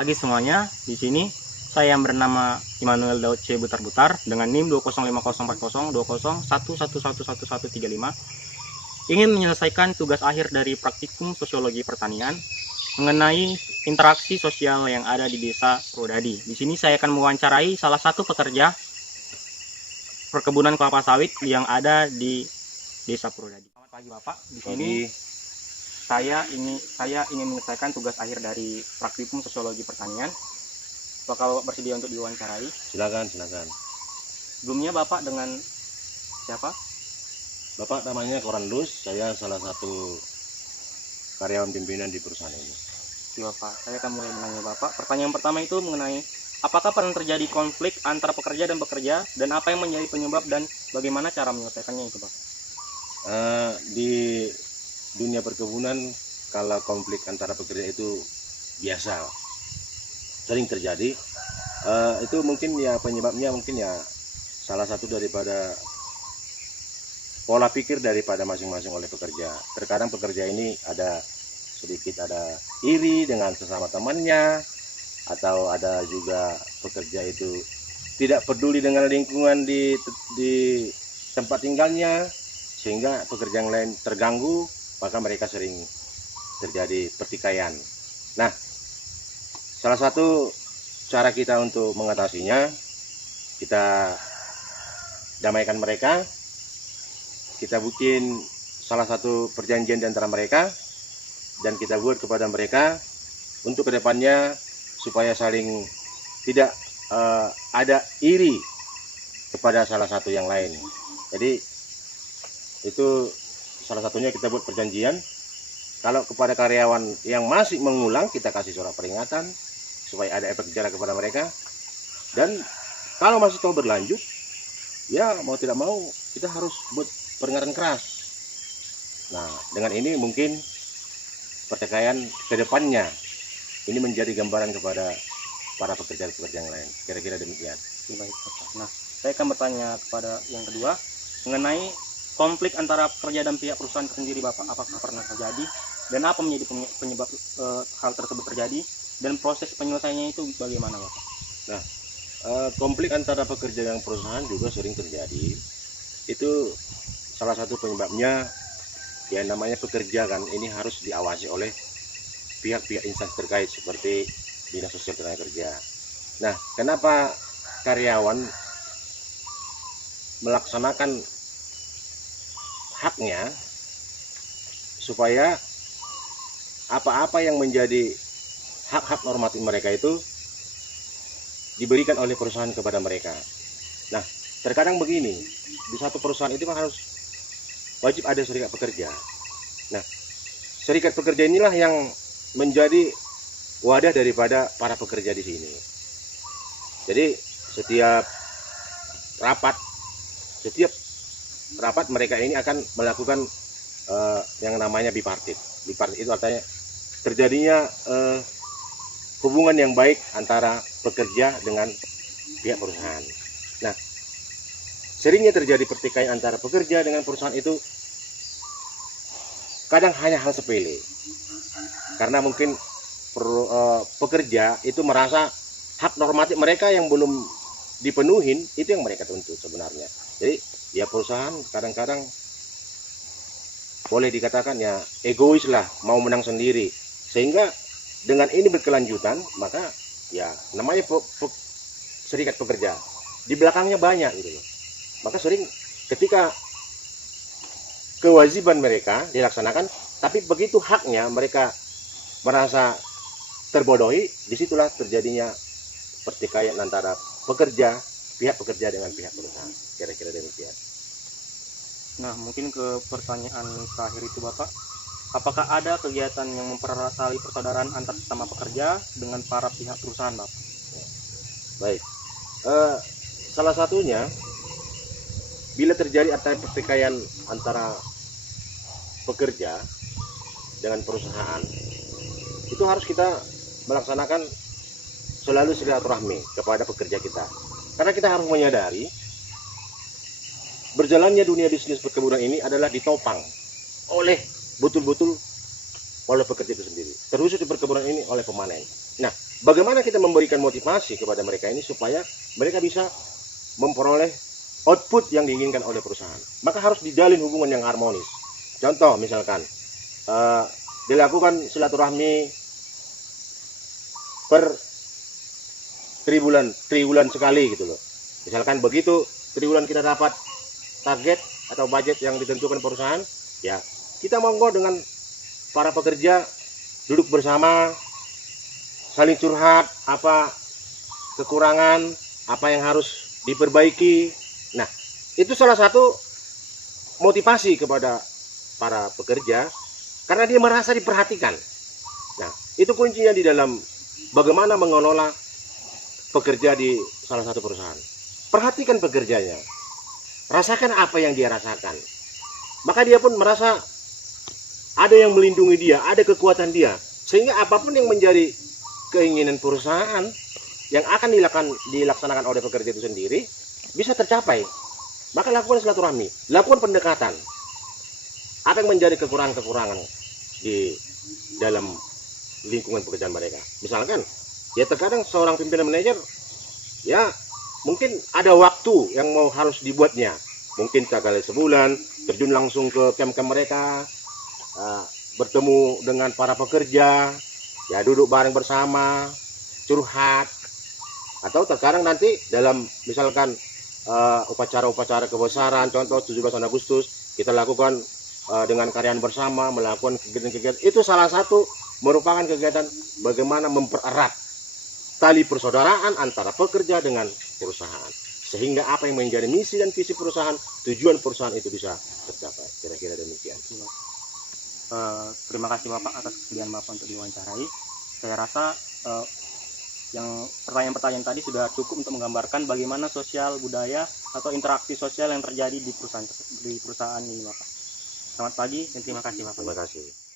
pagi semuanya. Di sini saya yang bernama Immanuel Daud C. Butar-Butar dengan NIM 205040201111135 ingin menyelesaikan tugas akhir dari praktikum sosiologi pertanian mengenai interaksi sosial yang ada di Desa Purwodadi. Di sini saya akan mewawancarai salah satu pekerja perkebunan kelapa sawit yang ada di Desa Purwodadi. Selamat pagi Bapak. Di sini saya ingin menyelesaikan tugas akhir dari praktikum sosiologi pertanian. Apakah Bapak bersedia untuk diwawancarai? Silakan. Sebelumnya Bapak dengan siapa? Bapak namanya Koranlus, saya salah satu karyawan pimpinan di perusahaan ini. Si Bapak, saya akan mulai menanya Bapak. Pertanyaan pertama itu mengenai apakah pernah terjadi konflik antara pekerja dan bekerja, dan apa yang menjadi penyebab dan bagaimana cara menyelesaikannya itu Bapak? Di dunia perkebunan, kalau konflik antara pekerja itu biasa, sering terjadi. Itu mungkin ya penyebabnya mungkin ya salah satu daripada pola pikir daripada masing-masing oleh pekerja. Terkadang pekerja ini ada iri dengan sesama temannya, atau ada juga pekerja itu tidak peduli dengan lingkungan di tempat tinggalnya, sehingga pekerja yang lain terganggu, maka mereka sering terjadi pertikaian. Nah, salah satu cara kita untuk mengatasinya, kita damaikan mereka. Kita bikin salah satu perjanjian di antara mereka, dan kita buat kepada mereka untuk kedepannya supaya saling tidak ada iri kepada salah satu yang lain. Jadi itu salah satunya kita buat perjanjian. Kalau kepada karyawan yang masih mengulang, kita kasih surat peringatan supaya ada efek jerah kepada mereka. Dan kalau masih mau berlanjut, ya mau tidak mau kita harus buat peringatan keras. Nah, dengan ini mungkin pertikaian ke depannya ini menjadi gambaran kepada para pekerja-pekerja yang lain. Kira-kira demikian. Baik Bapak. Nah, saya akan bertanya kepada yang kedua mengenai konflik antara pekerja dan pihak perusahaan sendiri Bapak. Apakah pernah terjadi dan apa menjadi penyebab hal tersebut terjadi, dan proses penyelesaiannya itu bagaimana Bapak? Nah, konflik antara pekerja dan perusahaan juga sering terjadi. Itu salah satu penyebabnya ya namanya pekerja kan, ini harus diawasi oleh pihak-pihak instansi terkait seperti Dinas Sosial Tenaga Kerja. Nah, kenapa karyawan melaksanakan haknya supaya apa-apa yang menjadi hak-hak normatif mereka itu diberikan oleh perusahaan kepada mereka. Nah, terkadang begini, di satu perusahaan itu kan harus wajib ada serikat pekerja. Nah, serikat pekerja inilah yang menjadi wadah daripada para pekerja di sini. Jadi setiap rapat mereka ini akan melakukan yang namanya bipartit. Bipartit itu artinya terjadinya hubungan yang baik antara pekerja dengan pihak perusahaan. Nah, seringnya terjadi pertikaian antara pekerja dengan perusahaan itu kadang hanya hal sepele. Karena mungkin pekerja itu merasa hak normatif mereka yang belum dipenuhin, itu yang mereka tuntut sebenarnya. Jadi ya perusahaan kadang-kadang boleh dikatakan ya egois lah, mau menang sendiri. Sehingga dengan ini berkelanjutan, maka ya namanya serikat pekerja di belakangnya banyak gitu loh. Maka sering ketika kewajiban mereka dilaksanakan, tapi begitu haknya mereka merasa terbodohi, disitulah terjadinya pertikaian antara pihak pekerja dengan pihak perusahaan. Kira-kira demikian. Nah, mungkin ke pertanyaan terakhir itu Bapak, apakah ada kegiatan yang mempererat tali persaudaraan antar sesama pekerja dengan para pihak perusahaan Bapak? Baik, salah satunya bila terjadi antara pertikaian antara pekerja dengan perusahaan, itu harus kita melaksanakan selalu silaturahmi kepada pekerja kita. Karena kita harus menyadari berjalannya dunia bisnis perkebunan ini adalah ditopang oleh betul-betul oleh pekerja itu sendiri. Terkhusus di perkebunan ini oleh pemanen. Nah, bagaimana kita memberikan motivasi kepada mereka ini supaya mereka bisa memperoleh output yang diinginkan oleh perusahaan. Maka harus dijalin hubungan yang harmonis. Contoh misalkan dilakukan silaturahmi per triwulan sekali gitu loh. Misalkan begitu triwulan kita dapat target atau budget yang ditentukan perusahaan, ya kita monggo dengan para pekerja duduk bersama, saling curhat apa kekurangan, apa yang harus diperbaiki. Nah, itu salah satu motivasi kepada para pekerja karena dia merasa diperhatikan. Nah, itu kuncinya di dalam bagaimana mengelola pekerja di salah satu perusahaan. Perhatikan pekerjanya, rasakan apa yang dia rasakan, maka dia pun merasa ada yang melindungi dia, ada kekuatan dia, sehingga apapun yang menjadi keinginan perusahaan yang akan dilaksanakan oleh pekerja itu sendiri bisa tercapai. Maka lakukan silaturahmi, lakukan pendekatan apa yang menjadi kekurangan-kekurangan di dalam lingkungan pekerjaan mereka. Misalkan ya terkadang seorang pimpinan manajer ya mungkin ada waktu yang harus dibuatnya, mungkin sekali sebulan terjun langsung ke camp-camp mereka, bertemu dengan para pekerja, ya duduk bareng bersama, curhat. Atau terkadang nanti dalam misalkan upacara-upacara kebesaran, contoh 17 Agustus kita lakukan dengan karyan bersama, melakukan kegiatan-kegiatan. Itu salah satu merupakan kegiatan bagaimana mempererat tali persaudaraan antara pekerja dengan perusahaan, sehingga apa yang menjadi misi dan visi perusahaan, tujuan perusahaan itu bisa tercapai. Kira-kira demikian. Terima kasih Bapak atas kesediaan Bapak untuk diwawancarai. Saya rasa yang pertanyaan-pertanyaan tadi sudah cukup untuk menggambarkan bagaimana sosial budaya atau interaksi sosial yang terjadi di perusahaan ini, Bapak. Selamat pagi dan terima kasih Bapak. Terima kasih.